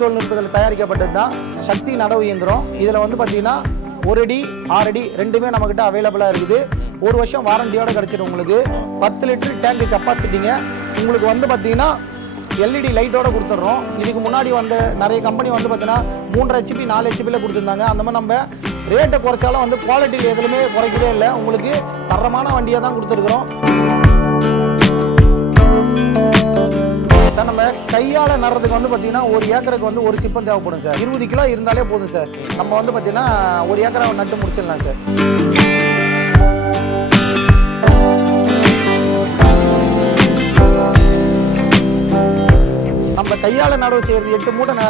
தொழில்நுட்பத்தில் தயாரிக்கப்பட்டது தான் சக்தி நடவு இயந்திரம். இதில் வந்து பார்த்தீங்கன்னா 1 அடி 6 அடி ரெண்டுமே நம்மக்கிட்ட அவைலபிளாக இருக்குது. 1 வருஷம் வாரண்டியோட கிடச்சிடும். உங்களுக்கு 10 லிட்டர் டேங்க் கெப்பாசிட்டிங்க. உங்களுக்கு வந்து பார்த்தீங்கன்னா எல்இடி லைட்டோட கொடுத்துட்றோம். இதுக்கு முன்னாடி வந்து நிறைய கம்பெனி வந்து பார்த்தீங்கன்னா 3.5 HP 4 HPயில் கொடுத்துருந்தாங்க. அந்த மாதிரி நம்ம ரேட்டை குறைச்சாலும் வந்து குவாலிட்டியில் எதுலையுமே குறைக்கவே இல்லை. உங்களுக்கு தரமான வண்டியாக தான் கொடுத்துருக்குறோம். சார் நம்ம கையால் நடுறதுக்கு வந்து பார்த்தீங்கன்னா 1 ஏக்கருக்கு வந்து 1 சிப்பம் தேவைப்படும் சார். 20 கிலோ இருந்தாலே போதும் சார். நம்ம வந்து பார்த்தீங்கன்னா 1 ஏக்கரை நட்டு முடிச்சிடலாம் சார். நம்ம கையால் நடவு செய்கிறது 8 மூட்டை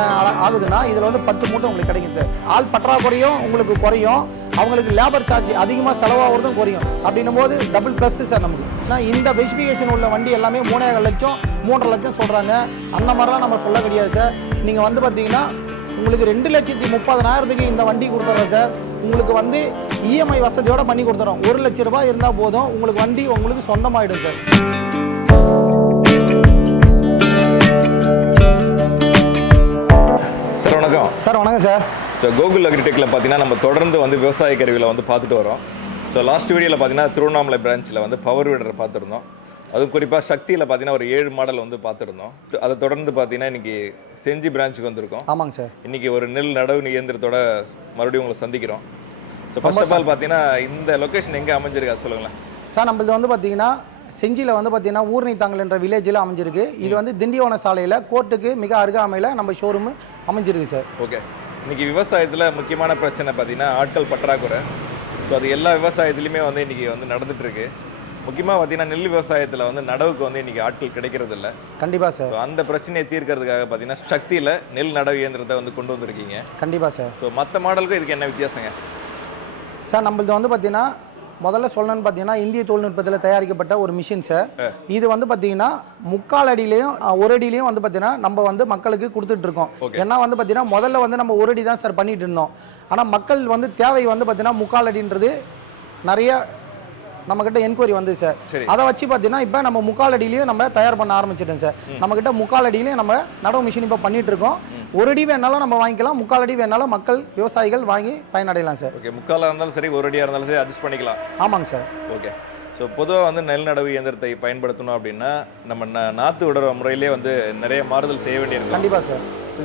ஆகுதுன்னா இதில் வந்து 10 மூட்டை உங்களுக்கு கிடைக்கும் சார். ஆள் பற்றாக்குறையும் உங்களுக்கு குறையும். அவங்களுக்கு லேபர் சார்ஜ் அதிகமாக செலவாகிறதும் குறையும். அப்படின்னும் போது டபுள் ப்ளஸ் சார் நமக்கு. ஆனால் இந்த ஸ்பெசிஃபிகேஷன் உள்ள வண்டி எல்லாமே 3.5 லட்சம் 3.5 லட்சம் சொல்கிறாங்க. அந்த மாதிரிலாம் நம்ம சொல்ல கிடையாது சார். நீங்கள் வந்து பார்த்தீங்கன்னா உங்களுக்கு 2,30,000 இந்த வண்டி கொடுத்துட்றோம் சார். உங்களுக்கு வந்து இஎம்ஐ வசதியோடு பண்ணி கொடுத்துறோம். 1 லட்ச ரூபாய் இருந்தால் போதும், உங்களுக்கு வண்டி உங்களுக்கு சொந்தமாகிடும் சார். சார் வணக்கம். சார் வணக்கம் சார். ஸோ கோகுல் அக்ரிடெக்கில் பார்த்தீங்கன்னா நம்ம தொடர்ந்து வந்து விவசாய கருவியில் வந்து பார்த்துட்டு வரோம். ஸோ லாஸ்ட் வீடியோவில் பார்த்தீங்கன்னா திருவண்ணாமலை பிரான்ச்சில் வந்து பவர் வீடரை பார்த்துருந்தோம். அதுவும் குறிப்பாக சக்தியில் பார்த்தீங்கன்னா ஒரு 7 மாடல் வந்து பார்த்துருந்தோம். அதை தொடர்ந்து பார்த்தீங்கன்னா இன்றைக்கி செஞ்சி பிரான்ச்சுக்கு வந்திருக்கோம். ஆமாங்க சார். இன்றைக்கி ஒரு நெல் நடவு இயந்திரத்தோட மறுபடியும் உங்களை சந்திக்கிறோம். ஸோ ஃபர்ஸ்ட் ஆஃப் ஆல் பார்த்தீங்கன்னா இந்த லொக்கேஷன் எங்கே அமைஞ்சிருக்கா சொல்லுங்களேன் சார். நம்மளது வந்து பார்த்தீங்கன்னா செஞ்சியில் வந்து பார்த்தீங்கன்னா ஊர்னித்தாங்கல் என்ற வில்லேஜில் அமைஞ்சிருக்கு. இது வந்து திண்டிவன சாலையில் கோர்ட்டுக்கு மிக அருகாமையில் நம்ம ஷோரூமு அமைஞ்சிருக்கு சார். ஓகே. இன்றைக்கி விவசாயத்தில் முக்கியமான பிரச்சனை பார்த்தீங்கன்னா ஆட்கள் பற்றாக்குறை. ஸோ அது எல்லா விவசாயத்துலையுமே வந்து இன்றைக்கி வந்து நடந்துகிட்ருக்கு. முக்கியமாக பார்த்தீங்கன்னா நெல் விவசாயத்தில் வந்து நடவுக்கு வந்து இன்றைக்கி ஆட்கள் கிடைக்கிறது இல்லை. கண்டிப்பாக சார். ஸோ அந்த பிரச்சனையை தீர்க்கறதுக்காக பார்த்தீங்கன்னா சக்தியில் நெல் நடவு இயந்திரத்தை வந்து கொண்டு வந்திருக்கீங்க. கண்டிப்பாக சார். ஸோ மற்ற மாடலுக்கும் இதுக்கு என்ன வித்தியாசங்க சார்? நம்மளது வந்து பார்த்தீங்கன்னா முதல்ல சொல்லணும்னு பார்த்தீங்கன்னா இந்திய தொழில்நுட்பத்தில் தயாரிக்கப்பட்ட ஒரு மிஷின் சார். இது வந்து பார்த்தீங்கன்னா 3/4 அடியிலையும் 1 அடியிலையும் வந்து பார்த்தீங்கன்னா நம்ம வந்து மக்களுக்கு கொடுத்துட்டு இருக்கோம். ஏன்னா வந்து பார்த்தீங்கன்னா முதல்ல வந்து நம்ம 1 அடி தான் சார் பண்ணிட்டு இருந்தோம். ஆனால் மக்கள் வந்து தேவை வந்து பார்த்தீங்கன்னா 3/4 அடின்றது நிறைய நம்மக்கிட்ட என்கொயரி வந்து சார். அதை வச்சு பார்த்தீங்கன்னா இப்போ நம்ம 3/4 அடியிலையும் நம்ம தயார் பண்ண ஆரம்பிச்சிட்டோம் சார். நம்மக்கிட்ட 3/4 அடியிலையும் நம்ம நடவு மிஷின் இப்போ பண்ணிட்டு இருக்கோம். 1 அடி வேணாலும் நம்ம வாங்கிக்கலாம், 3/4 அடி வேணாலும் மக்கள் விவசாயிகள் வாங்கி பயனடையலாம் சார். ஓகே. 3/4 இருந்தாலும் சரி, 1 அடியாக இருந்தாலும் சரி அட்ஜஸ்ட் பண்ணிக்கலாம். ஆமாங்க சார். ஓகே. ஸோ பொதுவாக வந்து நெல் நடவு இயந்திரத்தை பயன்படுத்தணும் அப்படின்னா நம்ம நாற்று விடுற முறையிலே வந்து நிறைய மாறுதல் செய்ய வேண்டியிருக்கும். கண்டிப்பாக சார்.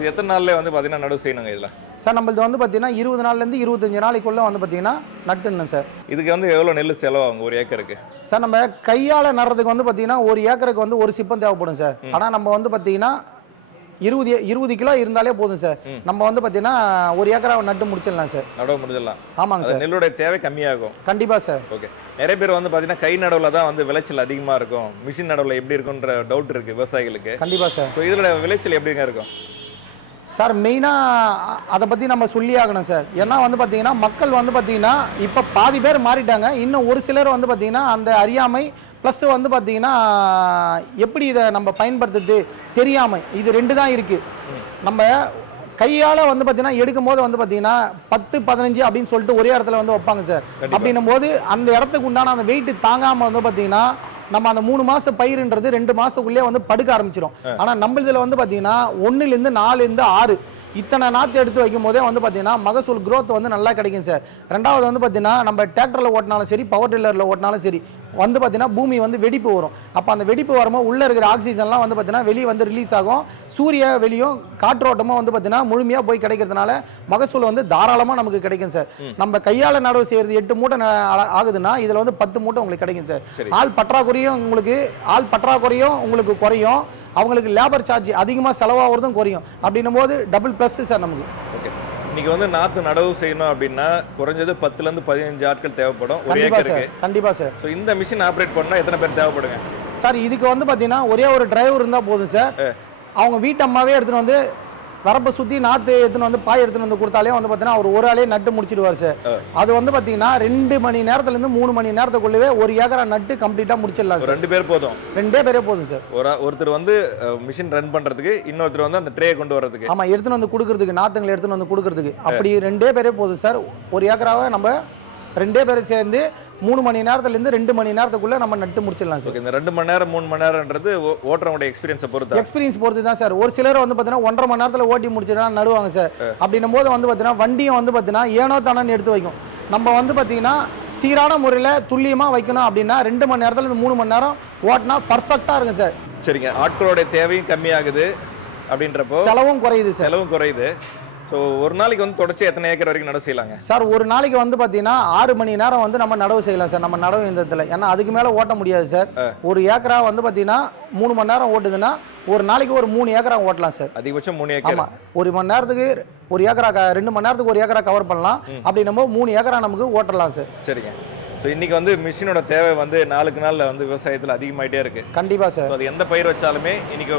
எத்தனை நாள்லேயே வந்து பார்த்தீங்கன்னா நடவு செய்யணுங்க இதில்? சார் நம்மளது வந்து பார்த்தீங்கன்னா 20 நாள்லேருந்து 25 நாளைக்குள்ளே வந்து பார்த்தீங்கன்னா நட்டுணும் சார். இதுக்கு வந்து எவ்வளோ நெல் செலவாகும் 1 ஏக்கருக்கு? சார் நம்ம கையால் நடுறதுக்கு வந்து பார்த்தீங்கன்னா 1 ஏக்கருக்கு வந்து 1 சிப்பம் தேவைப்படும் சார். ஆனால் நம்ம வந்து பார்த்தீங்கன்னா 20 கிலோ இருந்தாலே போதும் சார். நம்ம வந்து பார்த்தீங்கன்னா 1 ஏக்கரை நட்டு முடிச்சிடலாம் சார். நடவு முடிச்சிடலாம். ஆமாங்க சார். நெல்லுடைய தேவை கம்மியாகும். கண்டிப்பாக சார். ஓகே. நிறைய பேர் வந்து பார்த்தீங்கன்னா கை நடவில் தான் வந்து விளைச்சல் அதிகமாக இருக்கும், மிஷின் நடவில் எப்படி இருக்குன்ற டவுட் இருக்குது விவசாயிகளுக்கு. கண்டிப்பாக சார். ஸோ இதோட விளைச்சல் எப்படிங்க இருக்கும் சார்? மெயினாக அதை பற்றி நம்ம சொல்லி ஆகணும் சார். ஏன்னா வந்து பார்த்தீங்கன்னா மக்கள் வந்து பார்த்தீங்கன்னா இப்போ பாதி பேர் மாறிட்டாங்க. இன்னும் ஒரு சிலர் வந்து பார்த்தீங்கன்னா அந்த அறியாமை ப்ளஸ் வந்து பார்த்தீங்கன்னா எப்படி இதை நம்ம பயன்படுத்துறது தெரியாமல், இது 2 தான் இருக்குது. நம்ம கையால் வந்து பார்த்தீங்கன்னா எடுக்கும் போது வந்து பார்த்தீங்கன்னா 10, 15 அப்படின்னு சொல்லிட்டு ஒரே இடத்துல வந்து வைப்பாங்க சார். அப்படின்னும் போது அந்த இடத்துக்கு உண்டான அந்த வெயிட் தாங்காமல் வந்து பார்த்தீங்கன்னா நம்ம அந்த 3 மாச பயிருன்றது 2 மாசத்துக்குள்ளே வந்து படுக்க ஆரம்பிச்சிடும். ஆனால் நம்ம இதில் வந்து பார்த்தீங்கன்னா 1லேருந்து 4லேருந்து 6 இத்தனை நாற்று எடுத்து வைக்கும் போதே வந்து பார்த்தீங்கன்னா மகசூல் growth வந்து நல்லா கிடைக்கும் சார். ரெண்டாவது வந்து பார்த்தீங்கன்னா நம்ம டிராக்டரில் ஓட்டினாலும் சரி, பவர் டில்லரில் ஓட்டினாலும் சரி வந்து பார்த்தீங்கன்னா பூமி வந்து வெடிப்பு வரும். அப்போ அந்த வெடிப்பு வரும்போது உள்ளே இருக்கிற ஆக்சிஜன்லாம் வந்து பார்த்தீங்கன்னா வெளியே வந்து ரிலீஸ் ஆகும். சூரிய வெளியும் காற்றோட்டமும் வந்து பார்த்தீங்கன்னா முழுமையாக போய் கிடைக்கிறதுனால மகசூல் வந்து தாராளமாக நமக்கு கிடைக்கும் சார். நம்ம கையால் நடவு செய்கிறது 8 மூட்டை ஆகுதுன்னா இதில் வந்து 10 மூட்டை உங்களுக்கு கிடைக்கும் சார். ஆள் பற்றாக்குறையும் உங்களுக்கு குறையும். அவங்களுக்கு லேபர் சார்ஜ் அதிகமாக செலவாகிறதும் குறையும். அப்படின்னும் போது டபுள் ப்ளஸ் சார் நமக்கு. ஓகே. இன்னைக்கு வந்து நாற்று நடவு செய்யணும் அப்படின்னா குறைஞ்சது 10லேருந்து 15 ஆட்கள் தேவைப்படும் ஒரு ஏக்கருக்கு. கண்டிப்பாக சார். ஸோ இந்த மிஷின் ஆப்ரேட் பண்ணால் எத்தனை பேர் தேவைப்படுங்க சார்? இதுக்கு வந்து பார்த்தீங்கன்னா ஒரே ஒரு டிரைவர் இருந்தால் போதும் சார். அவங்க வீட்டு அம்மாவே எடுத்துகிட்டு வந்து வரப்பை சுற்றி நாற்று எடுத்துன்னு வந்து பாய் எடுத்துன்னு வந்து கொடுத்தாலே வந்து பார்த்தீங்கன்னா அவர் ஒரு ஆளே நட்டு முடிச்சிடுவார் சார். அது வந்து பார்த்தீங்கன்னா 2 மணி நேரத்துலேருந்து 3 மணி நேரத்துக்குள்ளவே 1 ஏக்கரை நட்டு கம்ப்ளீட்டாக முடிச்சிடலாம் சார். 2 பேர் போதும். 2 பேரே போதும் சார். ஒருத்தர் வந்து மிஷின் ரன் பண்ணுறதுக்கு, இன்னொருத்தர் வந்து அந்த ட்ரே கொண்டு வரதுக்கு. ஆமாம், எடுத்துன்னு வந்து கொடுக்குறதுக்கு, நாற்றுங்களை எடுத்துன்னு வந்து கொடுக்குறதுக்கு. அப்படி 2 பேரே போதும் சார். 1 ஏக்கராவை நம்ம 2 பேரும் சேர்ந்து 3 மணி நேரத்துலேருந்து 2 மணி நேரத்துக்குள்ளே நம்ம நட்டு முடிச்சிடலாம் சார். ஓகே, இந்த 2 மணி நேரம் 3 மணி நேரம்ன்றது ஓட்டுறவங்களுடைய எக்ஸ்பீரியன்ஸை பொறுத்து எக்ஸ்பீரியன்ஸ் பொறுத்து தான் சார். ஒரு சிலர் வந்து பார்த்தீங்கன்னா 1.5 மணி நேரத்தில் ஓட்டி முடிச்சுட்டா நடுவாங்க சார். அப்படின்னும் போது வந்து பார்த்தீங்கன்னா வண்டியும் வந்து பார்த்தீங்கன்னா ஏனோ தானோன்னு எடுத்து வைக்கும். நம்ம வந்து பார்த்தீங்கன்னா சீரான முறையில் துல்லியமாக வைக்கணும் அப்படின்னா 2 மணி நேரத்துலேருந்து 3 மணி நேரம் ஓட்டினா பர்ஃபெக்டாக இருக்கும் சார். சரிங்க, ஆட்களோட தேவையும் கம்மியாகுது அப்படின்றப்போ செலவும் குறையுது சார். செலவும் குறையுது. ஸோ ஒரு நாளைக்கு வந்து தொடர்ச்சி எத்தனை ஏக்கர் வரைக்கும் நடவு செய்யலாங்க சார்? ஒரு நாளைக்கு வந்து பார்த்தீங்கன்னா 6 மணி நேரம் வந்து நம்ம நடவு செய்யலாம் சார், நம்ம நடவு இயந்திரத்தில். ஏன்னா அதுக்கு மேலே ஓட்ட முடியாது சார். ஒரு ஏக்கரா வந்து பார்த்தீங்கன்னா 3 மணி நேரம் ஓட்டுதுன்னா ஒரு நாளைக்கு ஒரு 3 ஏக்கரா ஓட்டலாம் சார். அதிகபட்சம் 3 ஏக்கர். ஆமாம், ஒரு மணி நேரத்துக்கு ஒரு ஏக்கரா 2 மணி நேரத்துக்கு ஒரு ஏக்கரா கவர் பண்ணலாம். அப்படி நம்ம 3 ஏக்கரா நமக்கு ஓட்டலாம் சார். சரிங்க. ஸோ இன்னைக்கு வந்து மிஷினோட தேவை வந்து நாளுக்கு நாள் வந்து விவசாயத்தில் அதிகமாகிட்டே இருக்கு. கண்டிப்பாக சார். அது எந்த பயிர் வச்சாலுமே இன்னைக்கு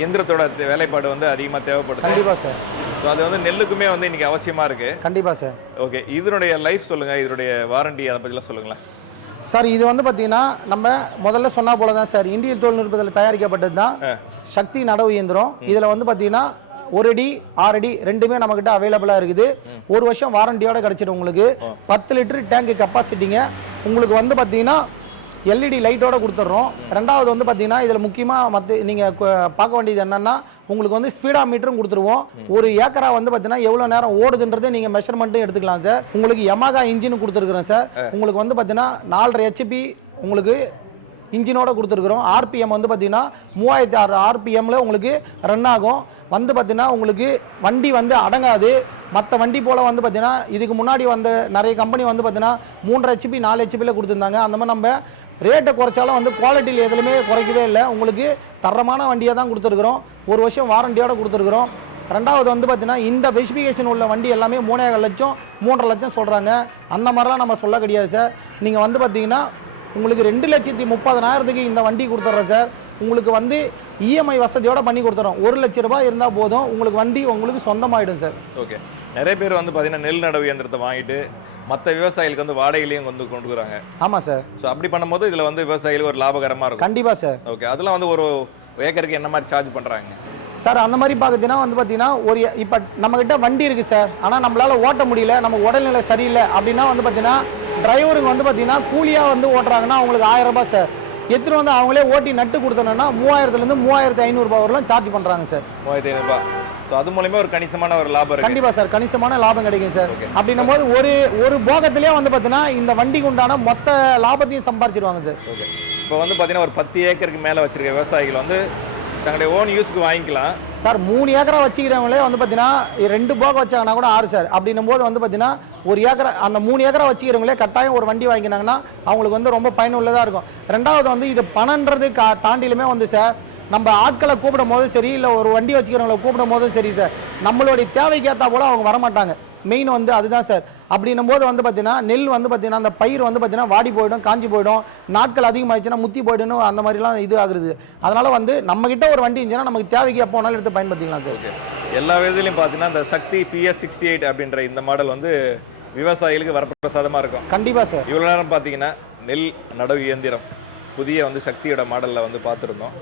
இயந்திரத்தோட வேலைப்பாடு வந்து அதிகமாக தேவைப்படுது. கண்டிப்பாக சார். ஸோ அது வந்து நெல்லுக்குமே வந்து இன்னைக்கு அவசியமா இருக்கு. கண்டிப்பாக சார். ஓகே, இதனுடைய லைஃப் சொல்லுங்க, இதனுடைய வாரண்டி அதை பற்றிலாம் சொல்லுங்களேன் சார். இது வந்து பார்த்தீங்கன்னா நம்ம முதல்ல சொன்னா போல தான் சார், இந்தியன் தொழில்நுட்பத்தில் தயாரிக்கப்பட்டது தான் சக்தி நடவு இயந்திரம். இதில் வந்து பார்த்தீங்கன்னா 1 அடி 6 அடி ரெண்டுமே நம்மக்கிட்ட அவைலபிளாக இருக்குது. 1 வருஷம் வாரண்டியோட கிடச்சிடும் உங்களுக்கு. 10 லிட்டர் டேங்க் கெப்பாசிட்டிங்க. உங்களுக்கு வந்து பார்த்தீங்கன்னா எல்இடி லைட்டோட கொடுத்துட்றோம். ரெண்டாவது வந்து பார்த்தீங்கன்னா இதில் முக்கியமாக நீங்கள் பார்க்க வேண்டியது என்னென்னா உங்களுக்கு வந்து ஸ்பீடா மீட்டரும் கொடுத்துருவோம். ஒரு ஏக்கரா வந்து பார்த்தீங்கன்னா எவ்வளோ நேரம் ஓடுதுன்றதை நீங்கள் மெஷர்மெண்ட்டும் எடுத்துக்கலாம் சார். உங்களுக்கு யமாகா இன்ஜின் கொடுத்துருக்குறேன் சார். உங்களுக்கு வந்து பார்த்தீங்கன்னா 4.5 HP உங்களுக்கு இன்ஜினோட கொடுத்துருக்குறோம். ஆர்பிஎம் வந்து பார்த்தீங்கன்னா 3006 ஆர்பிஎம்மில் உங்களுக்கு ரன் ஆகும். வந்து பார்த்தீங்கன்னா உங்களுக்கு வண்டி வந்து அடங்காது. மற்ற வண்டி போல் வந்து பார்த்தீங்கன்னா இதுக்கு முன்னாடி வந்து நிறைய கம்பெனி வந்து பார்த்தீங்கன்னா 3.5 HP 4 HPயில் கொடுத்துருந்தாங்க. அந்த மாதிரி நம்ம ரேட்டை குறைச்சாலும் வந்து குவாலிட்டியில் எதுலையுமே குறைக்கவே இல்லை. உங்களுக்கு தரமான வண்டியாக தான் கொடுத்துருக்குறோம். 1 வருஷம் வாரண்டியோட கொடுத்துருக்குறோம். ரெண்டாவது வந்து பார்த்தீங்கன்னா இந்த ஸ்பெசிஃபிகேஷன் உள்ள வண்டி எல்லாமே 3.5 லட்சம் 3.5 லட்சம் சொல்கிறாங்க. அந்த மாதிரிலாம் நம்ம சொல்ல கிடையாது சார். நீங்கள் வந்து பார்த்தீங்கன்னா உங்களுக்கு 2,30,000க்கு இந்த வண்டி கொடுத்துட்றோம் சார். உங்களுக்கு வந்து இஎம்ஐ வசதியோட பண்ணி கொடுத்துறோம். 1 லட்ச ரூபாய் இருந்தால் போதும், உங்களுக்கு வண்டி உங்களுக்கு சொந்தமாயிடும் சார். ஓகே, நிறைய பேர் வந்து பார்த்தீங்கன்னா நெல் நடவு இயந்திரத்தை வாங்கிட்டு மற்ற விவசாயிகளுக்கு வந்து வாடகையிலையும் வந்து கொண்டு வராங்க. ஆமாம் சார். ஸோ அப்படி பண்ணும்போது இதில் வந்து விவசாயிகளுக்கு ஒரு லாபகரமாக இருக்கும். கண்டிப்பாக சார். ஓகே, அதெல்லாம் வந்து ஒரு ஏக்கருக்கு என்ன மாதிரி சார்ஜ் பண்ணுறாங்க சார்? அந்த மாதிரி பார்க்குறதுன்னா வந்து பார்த்தீங்கன்னா ஒரு இப்போ நம்மக்கிட்ட வண்டி இருக்குது சார், ஆனால் நம்மளால் ஓட்ட முடியல, நம்ம உடல்நிலை சரியில்லை அப்படின்னா வந்து பார்த்தீங்கன்னா டிரைவருக்கு வந்து பார்த்தீங்கன்னா கூலியாக வந்து ஓட்டுறாங்கன்னா அவங்களுக்கு 1000 ரூபாய் சார். எடுத்துகிட்டு வந்து அவங்களே ஓட்டி நட்டு கொடுத்தோன்னா 3000லேருந்து 3500 ரூபாய் வரலாம் சார்ஜ் பண்ணுறாங்க சார். 3500 ரூபாய். ஸோ அது மூலமே ஒரு கணிசமான ஒரு லாபம் இருக்கு. கண்டிப்பாக சார், கணிசமான லாபம் கிடைக்கும் சார். அப்படின்னும் போது ஒரு போகத்திலே வந்து பார்த்தீங்கன்னா இந்த வண்டிக்கு உண்டான மொத்த லாபத்தையும் சம்பாரிச்சிடுவாங்க சார். ஓகே, இப்போ வந்து பார்த்தீங்கன்னா ஒரு 10 ஏக்கருக்கு மேலே வச்சிருக்க விவசாயிகள் வந்து தங்களுடைய ஓன் யூஸ்க்கு வாங்கிக்கலாம் சார். 3 ஏக்கரா வச்சுக்கிறவங்களே வந்து பார்த்தீங்கன்னா 2 போகம் வச்சாங்கன்னா கூட 6 சார். அப்படின்னும் போது வந்து பார்த்தீங்கன்னா 1 ஏக்கரா அந்த 3 ஏக்கரா வச்சுக்கிறவங்களே கட்டாயம் ஒரு வண்டி வாங்கினாங்கன்னா அவங்களுக்கு வந்து ரொம்ப பயனுள்ளதாக இருக்கும். ரெண்டாவது வந்து இது பணன்றது தாண்டிலுமே வந்து சார் நம்ம ஆட்களை கூப்பிடும் போதும் சரி, இல்லை ஒரு வண்டி வச்சுக்கிறவங்களை கூப்பிடும் போதும் சரி சார், நம்மளுடைய தேவைக்கு ஏற்றா போல அவங்க வரமாட்டாங்க. மெயின் வந்து அதுதான் சார். அப்படின்னும் போது வந்து பார்த்தீங்கன்னா நெல் வந்து பார்த்தீங்கன்னா அந்த பயிர் வந்து பார்த்தீங்கன்னா வாடி போயிடும், காஞ்சி போயிடும், நாட்கள் அதிகமாகிடுச்சுன்னா முத்தி போயிடும், அந்த மாதிரிலாம் இது ஆகுது. அதனால் வந்து நம்மக்கிட்ட ஒரு வண்டி இருந்துச்சுன்னா நமக்கு தேவைக்கு எப்போ வேணாலும் எடுத்து பயன்படுத்திக்கலாம் சார். ஓகே, எல்லா விதத்துலையும் பார்த்தீங்கன்னா இந்த சக்தி PS68 அப்படின்ற இந்த மாடல் வந்து விவசாயிகளுக்கு வரப்பிரசாதமாக இருக்கும். கண்டிப்பாக சார். இவ்வளோ நேரம் பார்த்தீங்கன்னா நெல் நடவு இயந்திரம் புதிய வந்து சக்தியோட மாடலில் வந்து பார்த்துருந்தோம்.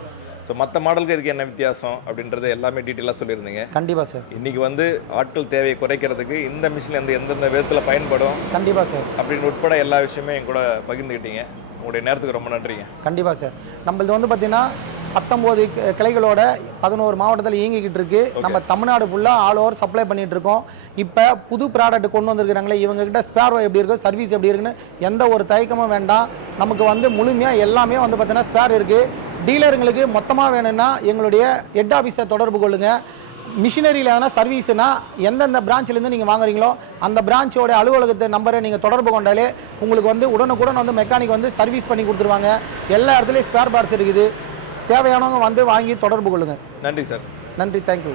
ஸோ மற்ற மாடலுக்கு இதுக்கு என்ன வித்தியாசம் அப்படின்றது எல்லாமே டீட்டெயிலாக சொல்லியிருந்தீங்க. கண்டிப்பாக சார். இன்றைக்கி வந்து ஆட்கள் தேவையை குறைக்கிறதுக்கு இந்த மிஷின் வந்து எந்தெந்த விதத்தில் பயன்படும் கண்டிப்பாக சார் அப்படின்னு உட்பட எல்லா விஷயமே என் கூட பகிர்ந்துக்கிட்டீங்க. உங்களுடைய நேரத்துக்கு ரொம்ப நன்றிங்க. கண்டிப்பாக சார். நம்மளது வந்து பார்த்தீங்கன்னா 19 கிளைகளோட 11 மாவட்டத்தில் இயங்கிக்கிட்டு இருக்கு. நம்ம தமிழ்நாடு ஃபுல்லாக ஆல் ஓவர் சப்ளை பண்ணிட்டு இருக்கோம். இப்போ புது ப்ராடக்ட் கொண்டு வந்திருக்கிறாங்களே, இவங்ககிட்ட ஸ்பேர் எப்படி இருக்கும், சர்வீஸ் எப்படி இருக்குன்னு எந்த ஒரு தயக்கமும் வேண்டாம். நமக்கு வந்து முழுமையாக எல்லாமே வந்து பார்த்தீங்கன்னா ஸ்பேர் இருக்குது. டீலருங்களுக்கு மொத்தமாக வேணும்னா எங்களுடைய ஹெட் ஆஃபீஸை தொடர்பு கொள்ளுங்கள். மிஷினரியில் எதனா சர்வீஸ்னா எந்தெந்த பிரான்ச்லேருந்து நீங்கள் வாங்குறீங்களோ அந்த பிரான்ச்சோட அலுவலகத்தை நம்பரை நீங்கள் தொடர்பு கொண்டாலே உங்களுக்கு வந்து உடனுக்குடன் வந்து மெக்கானிக் வந்து சர்வீஸ் பண்ணி கொடுத்துருவாங்க. எல்லா இடத்துலையும் ஸ்பேர் பார்ட்ஸ் இருக்குது. தேவையானவங்க வந்து வாங்கி தொடர்பு கொள்ளுங்கள். நன்றி சார். நன்றி, தேங்க்யூ.